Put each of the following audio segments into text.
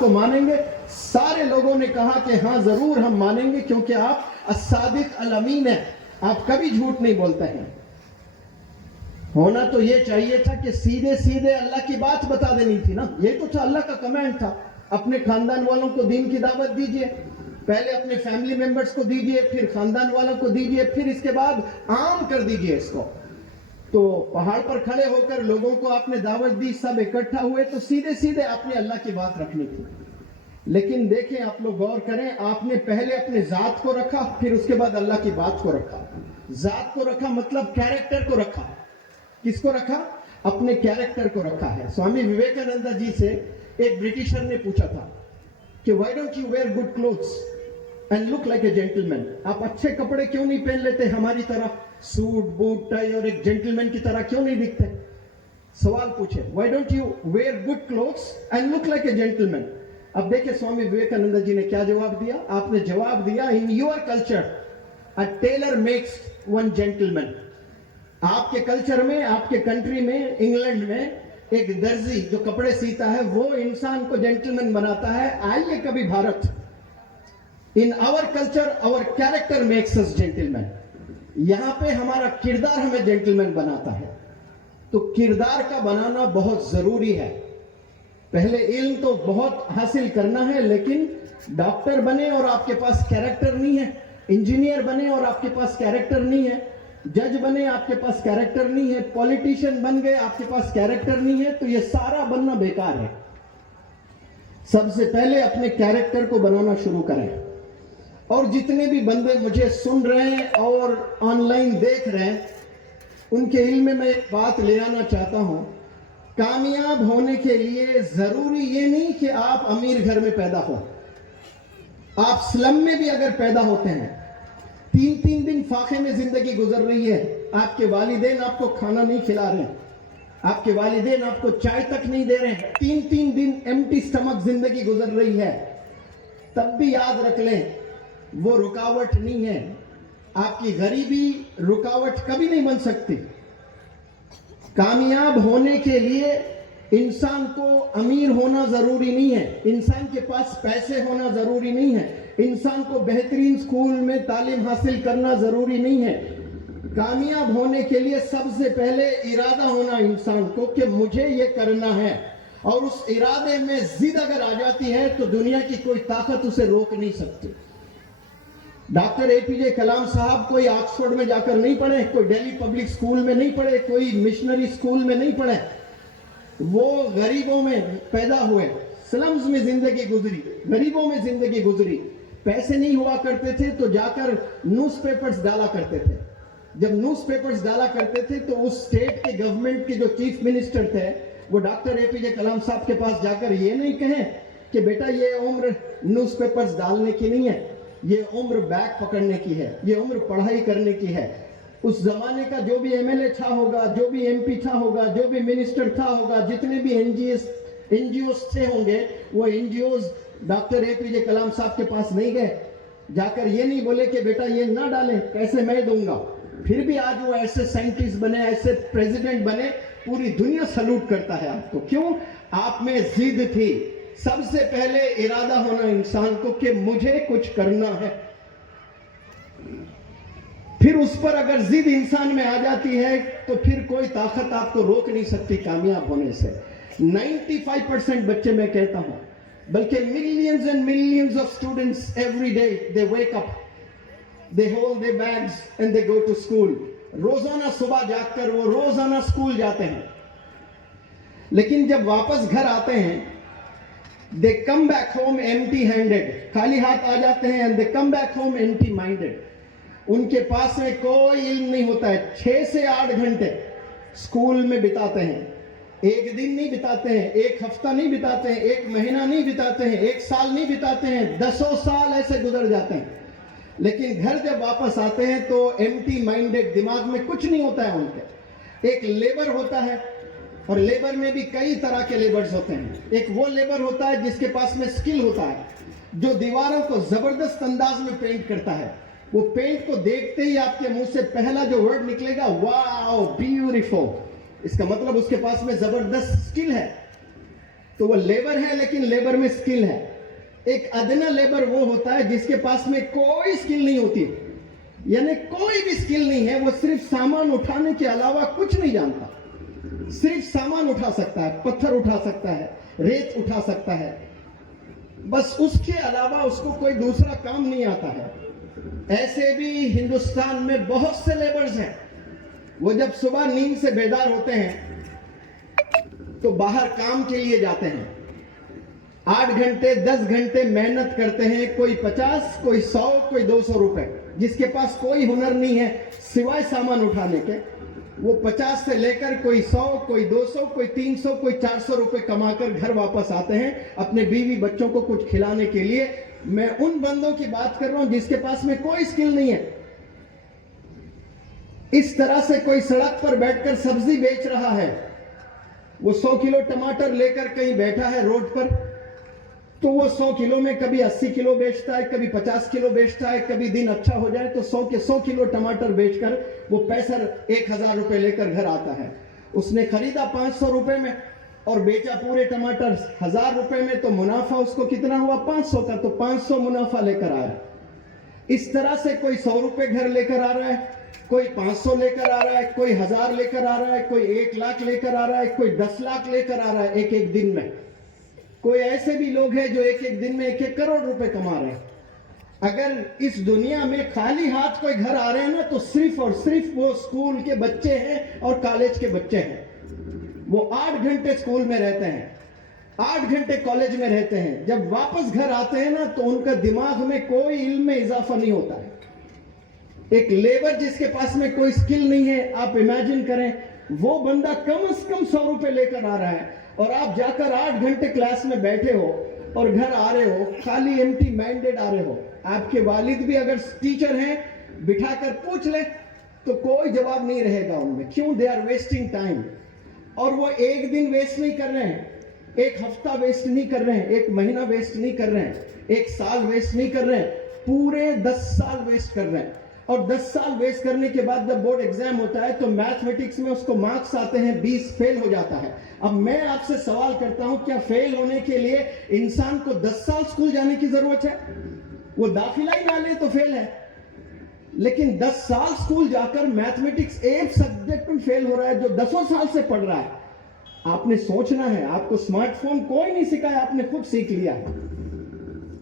बात को मानेंगे? सारे लोगों ने कहा कि हाँ जरूर हम मानेंगे, क्योंकि आप अस्सादिक अल अमीन हैं, आप कभी झूठ नहीं बोलते हैं। होना तो ये चाहिए था कि सीधे सीधे अल्लाह की बात बता देनी थी ना। ये तो था, अल्लाह का कमांड था, अपने खानदान वालों को दीन की दावत दीजिए, पहले अपने फैमिली मेंबर्स को दीजिए, फिर खानदान वालों को दीजिए, फिर इसके बाद आम कर दीजिए इसको। तो पहाड़ पर खड़े होकर लोगों को आपने दावत दी, सब इकट्ठा हुए, तो सीधे सीधे आपने अल्लाह की बात रखनी थी। लेकिन देखें, आप लोग गौर करें, आपने पहले अपने जात को रखा, फिर उसके बाद अल्लाह की बात को रखा। जात को रखा मतलब कैरेक्टर को रखा। किसको रखा? अपने कैरेक्टर को रखा है। स्वामी विवेकानंद जी से एक ब्रिटिशर ने पूछा था कि why don't you wear good clothes and look like a gentleman? आप अच्छे कपड़े क्यों नहीं पहन लेते हमारी तरह, सूट बूट टाई और एक जेंटलमैन की तरह क्यों नहीं दिखते? सवाल पूछे, why don't you wear good clothes and look like a gentleman? अब देखिए स्वामी विवेकानंद जी ने क्या जवाब दिया। आपने जवाब दिया, in your culture a tailor makes one gentleman. आपके कल्चर में, आपके कंट्री में, इंग्लैंड में एक दर्जी जो कपड़े सीता है वो इंसान को जेंटलमैन बनाता है। आइए कभी Bharat, in our culture our character makes us gentleman. यहां पे हमारा किरदार हमें जेंटलमैन बनाता है। तो किरदार का बनाना बहुत जरूरी है। पहले इल्म तो बहुत हासिल करना है, लेकिन डॉक्टर बने और आपके पास कैरेक्टर नहीं है, इंजीनियर बने और आपके पास कैरेक्टर नहीं है, जज बने आपके पास कैरेक्टर नहीं है, पॉलिटिशियन बन गए आपके पास कैरेक्टर नहीं है, तो ये सारा बनना बेकार है। सबसे पहले अपने कैरेक्टर को बनाना शुरू करें। और जितने भी बंदे मुझे सुन रहे हैं और ऑनलाइन देख रहे हैं, उनके इल्म में मैं एक बात ले आना चाहता हूं। कामयाब होने के लिए जरूरी ये नहीं कि आप अमीर घर में पैदा हो। आप स्लम में भी अगर पैदा होते हैं, 3-3 दिन फाके में जिंदगी गुजर रही है, आपके वालिदैन आपको खाना नहीं खिला रहे हैं, आपके वालिदैन आपको चाय तक नहीं दे रहे हैं, 3-3 दिन एम्प्टी स्टमक जिंदगी गुजर रही है, तब भी याद रख लें वो रुकावट नहीं है। आपकी गरीबी रुकावट कभी नहीं बन सकती। कामयाब होने के लिए इंसान को अमीर होना जरूरी नहीं है, इंसान के पास पैसे होना जरूरी नहीं है, इंसान को बेहतरीन स्कूल में तालीम हासिल करना जरूरी नहीं है। कामयाब होने के लिए सबसे पहले इरादा होना इंसान को कि मुझे ये करना है, और उस इरादे में जिद अगर आ जाती है तो दुनिया की कोई ताकत उसे रोक नहीं सकती। डॉक्टर एपीजे कलाम साहब कोई ऑक्सफोर्ड में जाकर नहीं पढ़े, कोई दिल्ली पब्लिक स्कूल में नहीं पढ़े, कोई मिशनरी स्कूल में नहीं पढ़े, वो गरीबों में पैदा हुए, स्लम्स में जिंदगी गुजरी, गरीबों में जिंदगी गुजरी। पैसे नहीं हुआ करते थे तो जाकर न्यूज़पेपर्स डाला करते थे। जब न्यूज़पेपर्स डाला करते थे तो उस स्टेट के गवर्नमेंट के जो चीफ मिनिस्टर थे वो डॉक्टर एपीजे कलाम साहब के पास जाकर ये नहीं कहें कि बेटा ये उम्र न्यूज़पेपर्स डालने की नहीं है, ये उम्र बैग पकड़ने की है, ये उम्र पढ़ाई करने की है। उस जमाने का जो भी एमएलए था होगा, जो भी एमपी था होगा, जो भी मिनिस्टर था होगा, जितने भी एनजीओस थे होंगे, वो एनजीओस डॉक्टर एपीजे कलाम साहब के पास नहीं गए, जाकर ये नहीं बोले कि बेटा ये ना डालें, पैसे मैं दूंगा। फिर भी आज वो ऐसे साइंटिस्ट बने, ऐसे प्रेसिडेंट बने, पूरी दुनिया सल्यूट करता है आपको। क्यों? आप में जिद थी। सबसे पहले इरादा होना इंसान को कि मुझे कुछ करना है। फिर उस पर अगर जिद इंसान में आ जाती है तो फिर कोई ताकत आपको रोक नहीं सकती कामयाब होने से। 95% बच्चे, मैं कहता हूं, बल्कि millions and millions of students every day they wake up, they hold their bags and they go to school. रोजाना सुबह जागकर वो रोजाना स्कूल जाते हैं, लेकिन जब वापस घर आते हैं they come back home empty handed, खाली हाथ आ जाते हैं, and they come back home empty minded। उनके पास में कोई इल्म नहीं होता है। 6 से 8 घंटे स्कूल में बिताते हैं, एक दिन नहीं बिताते हैं, एक हफ्ता नहीं बिताते हैं, एक महीना नहीं बिताते हैं, एक साल नहीं बिताते हैं, 10 साल ऐसे गुजर जाते हैं। लेकिन घर जब वापस आते हैं तो एम्प्टी माइंडेड, दिमाग में कुछ नहीं होता है उनके। एक लेबर होता है, और लेबर में भी कई तरह के लेबर्स होते हैं। एक वो लेबर होता है जिसके पास में स्किल होता है, जो दीवारों को जबरदस्त अंदाज में पेंट करता है। वो पेंट को देखते ही आपके मुंह से पहला जो वर्ड निकलेगा, वाओ ब्यूटीफुल, इसका मतलब उसके पास में जबरदस्त स्किल है। तो वो लेबर है, लेकिन लेबर में स्किल है। एक अदना लेबर वो होता है जिसके पास में कोई स्किल नहीं होती, यानी कोई भी स्किल नहीं है, वो सिर्फ सामान उठाने के अलावा कुछ नहीं जानता। सिर्फ सामान उठा सकता है, पत्थर उठा सकता है, रेत उठा सकता है, बस उसके अलावा उसको कोई दूसरा काम नहीं आता है। ऐसे भी हिंदुस्तान में बहुत से लेबर्स हैं, वो जब सुबह नींद से बेदार होते हैं तो बाहर काम के लिए जाते हैं, 8 घंटे 10 घंटे मेहनत करते हैं, कोई 50, कोई 100, कोई 200 रुपए। जिसके पास कोई हुनर नहीं है सिवाय सामान उठाने के, वो 50 से लेकर कोई 100, कोई 200, कोई 300, कोई 400 रुपए कमाकर घर वापस आते हैं अपने बीवी बच्चों को कुछ खिलाने के लिए। मैं उन बंदों की बात कर रहा हूं जिसके पास में कोई स्किल नहीं है। इस तरह से कोई सड़क पर बैठकर सब्जी बेच रहा है, वो 100 किलो टमाटर लेकर कहीं बैठा है रोड पर, तो वो 100 किलो में कभी 80 किलो बेचता है, कभी 50 किलो बेचता है, कभी दिन अच्छा हो जाए तो 100 के 100 किलो टमाटर बेचकर वो पैसा 1000 रुपए लेकर घर आता है। उसने खरीदा 500 रुपए में और बेचा पूरे टमाटर 1000 रुपए में, तो मुनाफा उसको कितना हुआ 500 का, तो 500 मुनाफा लेकर आया। इस तरह से कोई 100 रुपए घर लेकर आ रहा है, कोई 500 लेकर आ रहा है, कोई 1000 लेकर आ रहा है, कोई 1 लाख लेकर आ रहा है, कोई 10 लाख लेकर आ रहा है एक एक दिन में। कोई ऐसे भी लोग हैं जो एक एक दिन में 1-1 करोड़ रुपए कमा रहे हैं। अगर इस दुनिया में खाली हाथ कोई घर आ रहे हैं ना, तो सिर्फ और सिर्फ वो स्कूल के बच्चे हैं और कॉलेज के बच्चे हैं। वो 8 घंटे स्कूल में रहते हैं, 8 घंटे कॉलेज में रहते हैं, जब वापस घर आते हैं ना तो उनका दिमाग में कोई इल्म में इजाफा नहीं होता है। एक लेबर जिसके पास में कोई स्किल नहीं है, आप इमेजिन करें, वो बंदा कम से कम 100 रुपए लेकर आ रहा है और आप जाकर 8 घंटे क्लास में बैठे हो और घर आ रहे हो खाली एम्प्टी माइंडेड आ रहे हो। आपके वालिद भी अगर टीचर हैं, बिठाकर पूछ ले तो कोई जवाब नहीं रहेगा उनमें। क्यों? They are wasting time. और वो एक दिन वेस्ट नहीं कर रहे हैं, एक हफ्ता वेस्ट नहीं कर रहे हैं, एक महीना वेस्ट नहीं कर रहे हैं, एक साल वेस्ट नहीं कर रहे हैं, पूरे 10 साल वेस्ट कर रहे हैं। और 10 साल वेस्ट करने के बाद जब बोर्ड एग्जाम होता है तो मैथमेटिक्स में उसको मार्क्स आते हैं 20, फेल हो जाता है। अब मैं आपसे सवाल करता हूं, क्या फेल होने के लिए इंसान को 10 साल स्कूल जाने की जरूरत है? वो दाखिला ही ना ले तो फेल है, लेकिन 10 साल स्कूल जाकर मैथमेटिक्स एक सब्जेक्ट में फेल हो रहा है जो 10 साल से पढ़ रहा है। आपने सोचना है, आपको स्मार्टफोन कोई नहीं सिखाया, आपने खुद सीख लिया है।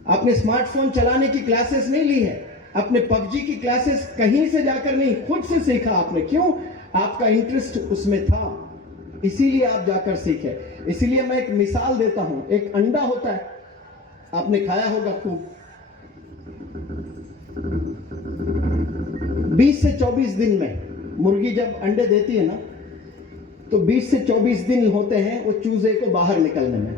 आपने स्मार्टफोन चलाने की क्लासेस नहीं ली है, अपने पबजी की क्लासेस कहीं से जाकर नहीं, खुद से सीखा आपने। क्यों? आपका इंटरेस्ट उसमें था, इसीलिए आप जाकर सीखे। इसीलिए मैं एक मिसाल देता हूं। एक अंडा होता है, आपने खाया होगा खूब, 20 से 24 दिन में मुर्गी जब अंडे देती है ना, तो 20 से 24 दिन होते हैं वो चूजे को बाहर निकलने में।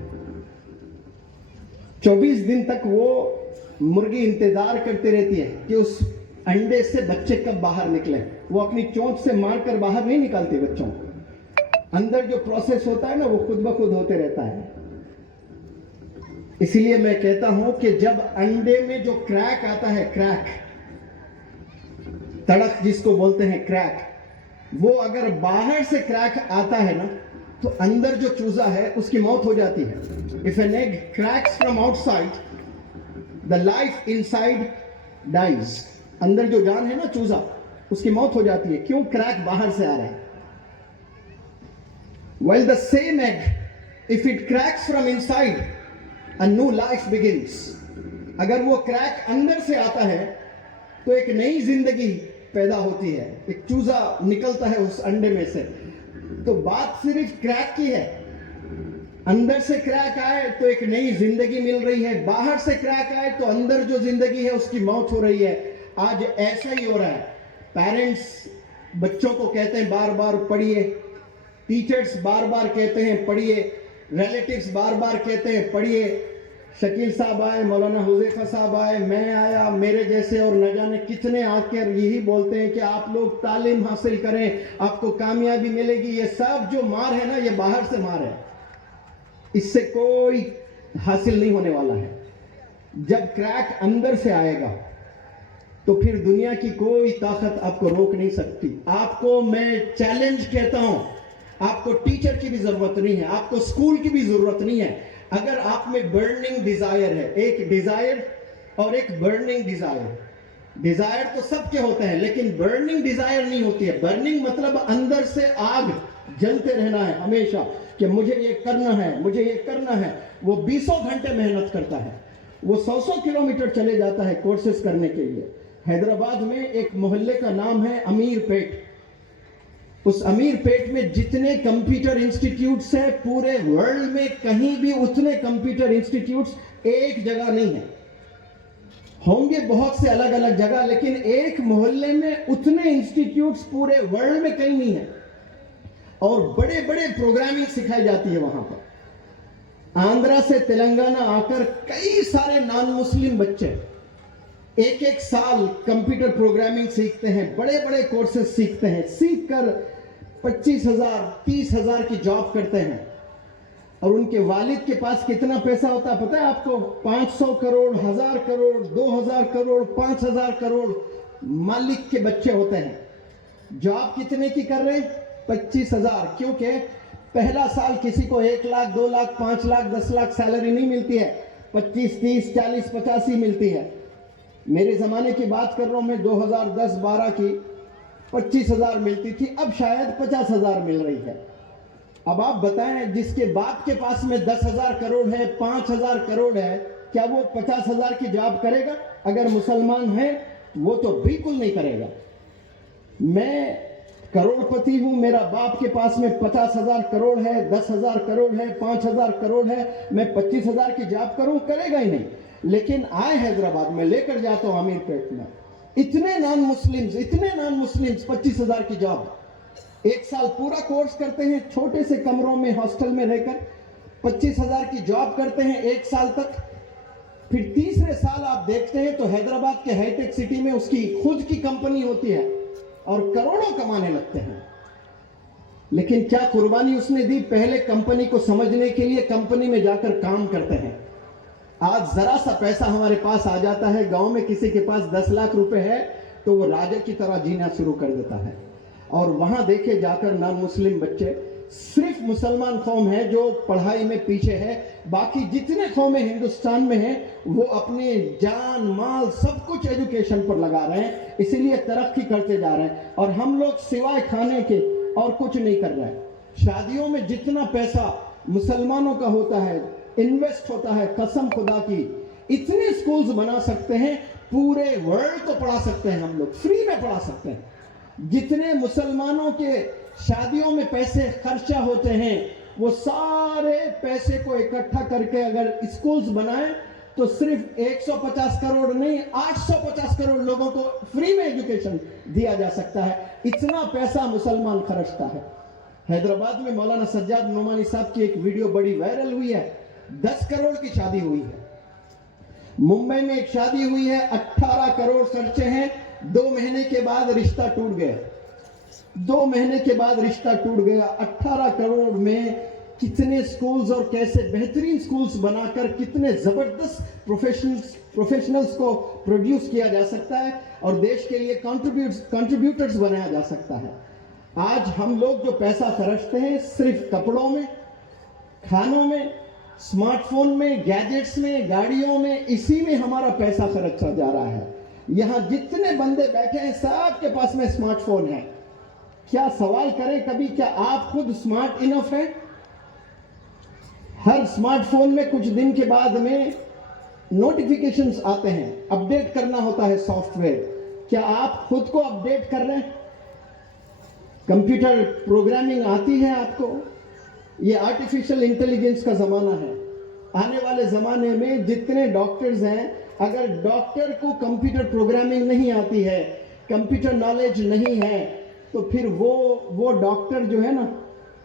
24 दिन तक वो मुर्गी इंतजार करती रहती है कि उस अंडे से बच्चे कब बाहर निकले। वो अपनी चोंच से मारकर बाहर नहीं निकालती बच्चों को। अंदर जो प्रोसेस होता है ना, वो खुद ब खुद होते रहता है। इसीलिए मैं कहता हूं कि जब अंडे में जो क्रैक आता है, क्रैक, तड़क जिसको बोलते हैं क्रैक, वो अगर बाहर से क्रैक आता है ना, तो अंदर जो चूजा है उसकी मौत हो जाती है। If an egg cracks from outside, the life inside dies. अंदर जो जान है ना चूजा, उसकी मौत हो जाती है। क्यों? क्रैक बाहर से आ रहा है। While the same egg, if it cracks from inside, a new life begins. अगर वो क्रैक अंदर से आता है तो एक नई जिंदगी पैदा होती है, एक चूजा निकलता है उस अंडे में से। तो बात सिर्फ क्रैक की है। अंदर से क्रैक आए तो एक नई जिंदगी मिल रही है, बाहर से क्रैक आए तो अंदर जो जिंदगी है उसकी मौत हो रही है। आज ऐसा ही हो रहा है। पेरेंट्स बच्चों को कहते हैं बार बार पढ़िए, टीचर्स बार बार कहते हैं पढ़िए, रिलेटिव्स बार बार कहते हैं पढ़िए। शकील साहब आए, मौलाना हुज़ैफा साहब आए, मैं आया, मेरे जैसे और न जाने कितने आकर यही बोलते हैं कि आप लोग तालीम हासिल करें, आपको कामयाबी मिलेगी। ये सब जो मार है ना, ये बाहर से मार है, इससे कोई हासिल नहीं होने वाला है। जब क्रैक अंदर से आएगा तो फिर दुनिया की कोई ताकत आपको रोक नहीं सकती। आपको मैं चैलेंज कहता हूं, आपको टीचर की भी जरूरत नहीं है, आपको स्कूल की भी जरूरत नहीं है। अगर आप में बर्निंग डिजायर है, एक डिजायर और एक बर्निंग डिजायर। डिजायर तो सबके होते हैं, लेकिन बर्निंग डिजायर नहीं होती है। बर्निंग मतलब अंदर से आग जलते रहना है हमेशा कि मुझे ये करना है, मुझे ये करना है। वो 20 घंटे मेहनत करता है, वो 100 किलोमीटर चले जाता है कोर्सेज करने के लिए। हैदराबाद में एक मोहल्ले का नाम है अमीर पेट। उस अमीर पेट में जितने कंप्यूटर इंस्टीट्यूट्स हैं पूरे वर्ल्ड में कहीं भी उतने कंप्यूटर इंस्टीट्यूट्स एक जगह नहीं है। होंगे बहुत से अलग अलग जगह, लेकिन एक मोहल्ले में उतने इंस्टीट्यूट्स पूरे वर्ल्ड में कहीं नहीं है। और बड़े बड़े प्रोग्रामिंग सिखाई जाती है वहां पर। आंध्रा से तेलंगाना आकर कई सारे नॉन मुस्लिम बच्चे एक एक साल कंप्यूटर प्रोग्रामिंग सीखते हैं, बड़े बड़े कोर्सेज सीखते हैं, सीख कर 25,000 30,000 की जॉब करते हैं। और उनके वालिद के पास कितना पैसा होता है पता है आपको? 500 करोड़, 1000 करोड़, 2000 करोड़, 5000 करोड़ मालिक के बच्चे होते हैं। जॉब कितने की कर रहे हैं? 25,000। क्योंकि पहला साल किसी को 1 लाख, 2 लाख, 5 लाख, 10 लाख सैलरी नहीं मिलती है, 25, 30, 40, 50 ही मिलती है। मेरे जमाने की बात कर रहा हूं मैं, 2010-12 की 25,000 मिलती थी, अब शायद 50,000 मिल रही है। अब आप बताएं, जिसके बाप के पास में 10,000 करोड़ है, 5,000 करोड़ है, क्या वो 50,000 की जॉब करेगा? अगर मुसलमान है वो तो बिल्कुल नहीं करेगा। मैं करोड़पति हूं, मेरा बाप के पास में 50,000 करोड़ है, 10,000 करोड़ है, 5,000 करोड़ है, मैं 25,000 की जॉब करूं? करेगा ही नहीं। लेकिन आए हैदराबाद में, लेकर जाता हूं अमीर पेट में, इतने नॉन मुस्लिम्स 25,000 की जॉब। 1 साल पूरा कोर्स करते हैं, छोटे से कमरों में हॉस्टल में रहकर 25,000 की जॉब करते हैं 1 साल तक। फिर तीसरे साल आप देखते हैं तो हैदराबाद के हाईटेक सिटी में उसकी खुद की कंपनी होती है और करोड़ों कमाने लगते हैं। लेकिन क्या कुर्बानी उसने दी? पहले कंपनी को समझने के लिए कंपनी में जाकर काम करते हैं। आज जरा सा पैसा हमारे पास आ जाता है, गांव में किसी के पास 10 लाख रुपए है तो वो राजा की तरह जीना शुरू कर देता है। और वहां देखे जाकर नॉन मुस्लिम बच्चे, सिर्फ मुसलमान कौम है जो पढ़ाई में पीछे है, बाकी जितने कौमें हिंदुस्तान में हैं वो अपने जान माल सब कुछ एजुकेशन पर लगा रहे हैं, इसीलिए तरक्की करते जा रहे हैं। और हम लोग सिवाय खाने के और कुछ नहीं कर रहे हैं। शादियों में जितना पैसा मुसलमानों का होता है, इन्वेस्ट होता है, कसम खुदा की, इतने स्कूल्स बना सकते हैं, पूरे वर्ल्ड को पढ़ा सकते हैं, हम लोग फ्री में पढ़ा सकते हैं। जितने मुसलमानों के शादियों में पैसे खर्चा होते हैं, वो सारे पैसे को इकट्ठा करके अगर स्कूल्स बनाएं तो सिर्फ 150 करोड़ नहीं, 850 करोड़ लोगों को फ्री में एजुकेशन दिया जा सकता है। इतना पैसा मुसलमान खर्चता है। हैदराबाद में मौलाना सज्जाद नोमानी साहब की एक वीडियो बड़ी वायरल हुई है, 10 करोड़ की शादी हुई है। मुंबई में एक शादी हुई है, 18 करोड़ खर्चे हैं, 2 महीने के बाद रिश्ता टूट गया। 2 महीने के बाद रिश्ता टूट गया। 18 करोड़ में कितने स्कूल्स और कैसे बेहतरीन स्कूल्स बनाकर कितने जबरदस्त प्रोफेशनल्स को प्रोड्यूस किया जा सकता है और देश के लिए कंट्रीब्यूटर्स बनाया जा सकता है। आज हम लोग जो पैसा खर्चते हैं सिर्फ कपड़ों में, खानों में, स्मार्टफोन में, गैजेट्स में, गाड़ियों में, इसी में हमारा पैसा खर्चा जा रहा है। यहां जितने बंदे बैठे हैं सबके पास में स्मार्टफोन है। क्या सवाल करें कभी, क्या आप खुद स्मार्ट इनफ हैं? हर स्मार्टफोन में कुछ दिन के बाद में नोटिफिकेशंस आते हैं, अपडेट करना होता है सॉफ्टवेयर। क्या आप खुद को अपडेट कर रहे हैं? कंप्यूटर प्रोग्रामिंग आती है आपको? ये आर्टिफिशियल इंटेलिजेंस का जमाना है। आने वाले जमाने में जितने डॉक्टर्स हैं, अगर डॉक्टर को कंप्यूटर प्रोग्रामिंग नहीं आती है, कंप्यूटर नॉलेज नहीं है, तो फिर वो डॉक्टर जो है ना,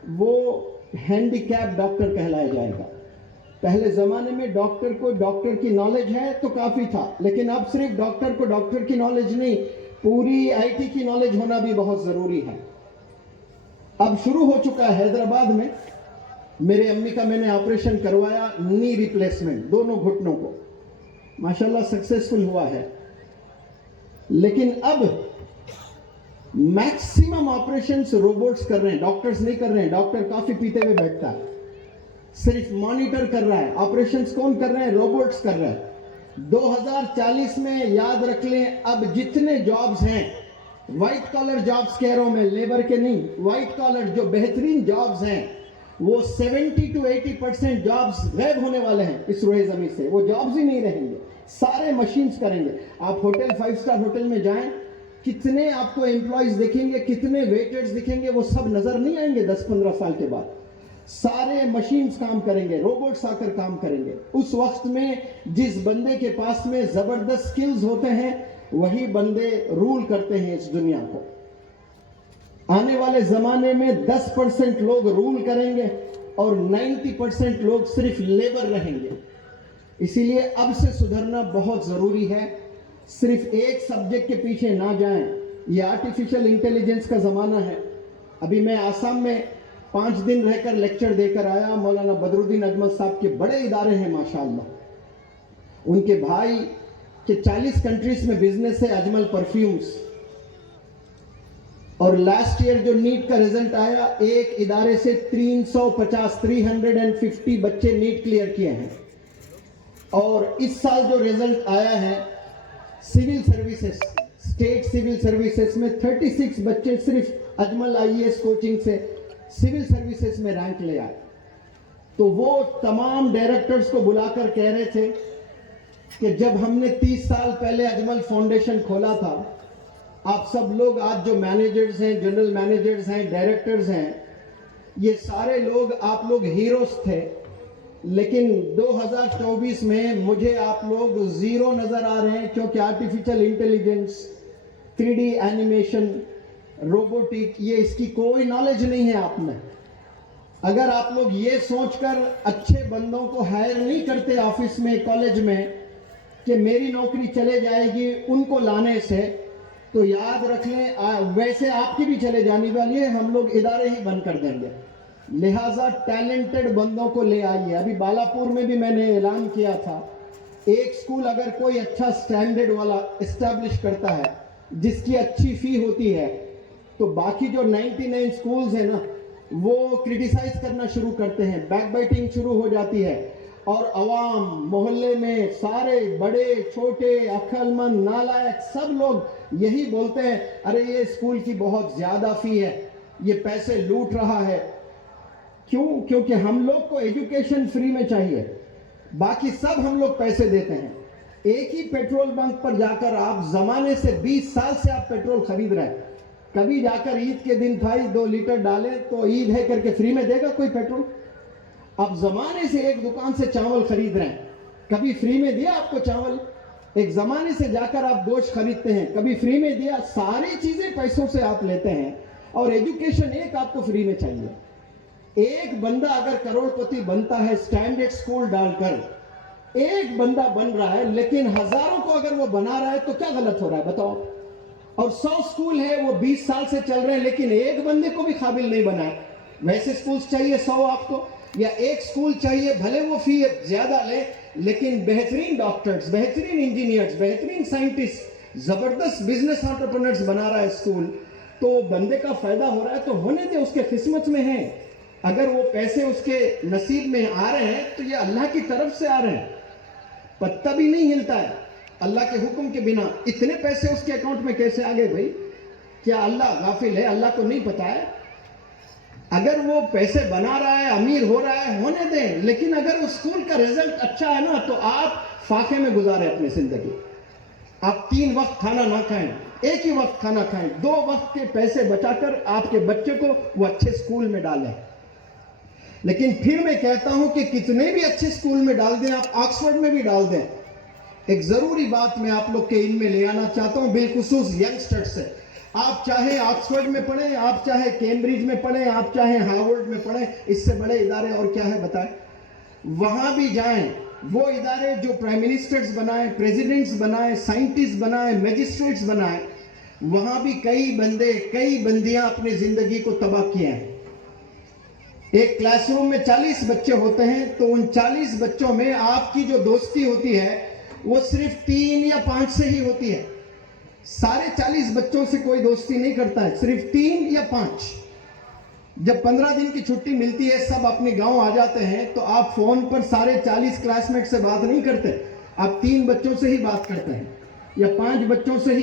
वो हैंडीकैप डॉक्टर कहलाया जाएगा। पहले जमाने में डॉक्टर को डॉक्टर की नॉलेज है तो काफी था, लेकिन अब सिर्फ डॉक्टर को डॉक्टर की नॉलेज नहीं, पूरी आईटी की नॉलेज होना भी बहुत जरूरी है। अब शुरू हो चुका है हैदराबाद में। मेरे अम्मी का मैंने ऑपरेशन करवाया, नी रिप्लेसमेंट, दोनों घुटनों को, माशाल्लाह सक्सेसफुल हुआ है। लेकिन अब मैक्सिमम ऑपरेशंस रोबोट्स कर रहे हैं, डॉक्टर्स नहीं कर रहे हैं। डॉक्टर कॉफी पीते हुए बैठता है, सिर्फ मॉनिटर कर रहा है। ऑपरेशंस कौन कर रहे हैं? रोबोट्स कर रहे हैं। 2040 में याद रख लें, अब जितने जॉब्स हैं, व्हाइट कॉलर जॉब्स कह रहा हूं मैं, लेबर के नहीं, व्हाइट कॉलर जो बेहतरीन जॉब्स हैं, वो 70 to 80% जॉब्स गायब होने वाले हैं इस रोए जमीन से। वो जॉब्स ही नहीं रहेंगे, सारे मशीन्स करेंगे। आप होटल 5 स्टार होटल में जाएं, कितने आपको एम्प्लॉयज दिखेंगे, कितने वेटर्स दिखेंगे, वो सब नजर नहीं आएंगे 10-15 साल के बाद। सारे मशीन्स काम करेंगे, रोबोट्स आकर काम करेंगे। उस वक्त में जिस बंदे के पास में जबरदस्त स्किल्स होते हैं, वही बंदे रूल करते हैं इस दुनिया को। आने वाले जमाने में 10% लोग रूल करेंगे और 90% लोग सिर्फ लेबर रहेंगे। इसीलिए अब से सुधरना बहुत जरूरी है। सिर्फ एक सब्जेक्ट के पीछे ना जाएं। ये आर्टिफिशियल इंटेलिजेंस का जमाना है। अभी मैं आसाम में 5 दिन रहकर लेक्चर देकर आया। मौलाना बदरुद्दीन अजमल साहब के बड़े इदारे हैं माशाअल्लाह। उनके भाई के 40 कंट्रीज में बिजनेस है, अजमल परफ्यूम्स। और लास्ट ईयर जो नीट का रिजल्ट आया, एक इदारे से 350 बच्चे नीट क्लियर किए हैं। और इस साल जो रिजल्ट आया है civil services, state civil services में 36 बच्चे सिर्फ अजमल आईएएस कोचिंग से सिविल सर्विसेज में रैंक ले आए। तो वो तमाम डायरेक्टर्स को बुलाकर कह रहे थे कि जब हमने 30 साल पहले अजमल फाउंडेशन खोला था, आप सब लोग आज जो मैनेजर्स हैं, जनरल मैनेजर्स हैं, डायरेक्टर्स हैं, ये सारे लोग, आप लोग हीरोज थे। लेकिन 2024 में मुझे आप लोग जीरो नजर आ रहे हैं, क्योंकि artificial intelligence, 3D animation, robotic, ये इसकी कोई नॉलेज नहीं है आप में। अगर आप लोग ये सोचकर अच्छे बंदों को हायर नहीं करते ऑफिस में, कॉलेज में, कि मेरी नौकरी चले जाएगी उनको लाने से, तो याद रख लें वैसे आपकी भी चले जाने वाली है, हम लोग इदारे ही बंद कर देंगे। लिहाजा टैलेंटेड बंदों को ले आइए। अभी बालापुर में भी मैंने ऐलान किया था, एक स्कूल अगर कोई अच्छा स्टैंडर्ड वाला एस्टैब्लिश करता है, जिसकी अच्छी फी होती है, तो बाकी जो 99 स्कूल्स हैं ना, वो क्रिटिसाइज करना शुरू करते हैं, बैकबाइटिंग शुरू हो जाती है। और अवाम, मोहल्ले में सारे बड़े छोटे, अक्लमंद, नालायक सब लोग यही बोलते हैं, अरे ये स्कूल की बहुत ज्यादा फी है, ये पैसे लूट रहा है। क्यों? क्योंकि हम लोग को एजुकेशन फ्री में चाहिए, बाकी सब हम लोग पैसे देते हैं। एक ही पेट्रोल पंप पर जाकर आप जमाने से 20 साल से आप पेट्रोल खरीद रहे हैं, कभी जाकर ईद के दिन भाई 2 लीटर डालें तो ईद है करके फ्री में देगा कोई पेट्रोल? आप जमाने से एक दुकान से चावल खरीद रहे हैं, कभी फ्री में दिया आपको चावल? एक जमाने से जाकर आप गोश्त खरीदते हैं, कभी फ्री में दिया? सारी चीजें पैसों से आप लेते हैं। और एजुकेशन एक आपको फ्री में चाहिए। एक बंदा अगर करोड़पति बनता है स्टैंडर्ड स्कूल डालकर, एक बंदा बन रहा है, लेकिन हजारों को अगर वो बना रहा है तो क्या गलत हो रहा है बताओ? और 100 स्कूल है, वो 20 साल से चल रहे हैं, लेकिन एक बंदे को भी काबिल नहीं बनाए। वैसे स्कूल्स चाहिए 100 आपको, या एक स्कूल चाहिए, भले वो फी ज्यादा ले, लेकिन बेहतरीन डॉक्टर्स, बेहतरीन इंजीनियर्स, बेहतरीन साइंटिस्ट, जबरदस्त बिजनेस एंटरप्रेन्योर्स बना रहा है स्कूल। तो बंदे का फायदा हो रहा है तो होने दे, उसके किस्मत में है। अगर वो पैसे उसके नसीब में आ रहे हैं तो ये अल्लाह की तरफ से आ रहे हैं। पत्ता भी नहीं हिलता है अल्लाह के हुक्म के बिना। इतने पैसे उसके अकाउंट में कैसे आ गए भाई? क्या अल्लाह गाफिल है? अल्लाह को नहीं पता है? अगर वो पैसे बना रहा है, अमीर हो रहा है, होने दें, लेकिन अगर उस स्कूल का रिजल्ट अच्छा है ना, तो आप फाके में गुजारे अपनी जिंदगी। आप 3 वक्त खाना ना खाएं, एक ही वक्त खाना खाएं, 2 वक्त के पैसे बचाकर आपके बच्चे को वो अच्छे स्कूल में डालें। लेकिन फिर मैं कहता हूं कि कितने भी अच्छे स्कूल में डाल दें, आप ऑक्सफोर्ड में भी डाल दें, एक जरूरी बात मैं आप लोग के इनमें ले आना चाहता हूं, बिलखुसूस यंगस्टर्स से। आप चाहे ऑक्सफोर्ड में पढ़ें, आप चाहे कैम्ब्रिज में पढ़ें, आप चाहे हार्वर्ड में पढ़ें, इससे बड़े इदारे और क्या है बताएं? वहां भी जाएं, वो इदारे जो प्राइम मिनिस्टर्स बनाए, प्रेसिडेंट्स बनाए, साइंटिस्ट बनाए, मैजिस्ट्रेट्स बनाए, वहां भी कई बंदे, कई बंदियां अपनी जिंदगी को तबाह किए हैं। एक क्लासरूम में 40 बच्चे होते हैं, तो उन 40 बच्चों में आपकी जो दोस्ती होती है वो सिर्फ 3 या 5 से ही होती है। सारे 40 बच्चों से कोई दोस्ती नहीं करता है, सिर्फ 3 या 5। जब 15 दिन की छुट्टी मिलती है, सब अपने गांव आ जाते हैं, तो आप फोन पर सारे 40 क्लासमेट से बात नहीं करते, आप 3 बच्चों से ही बात करते हैं या 5 बच्चों से ही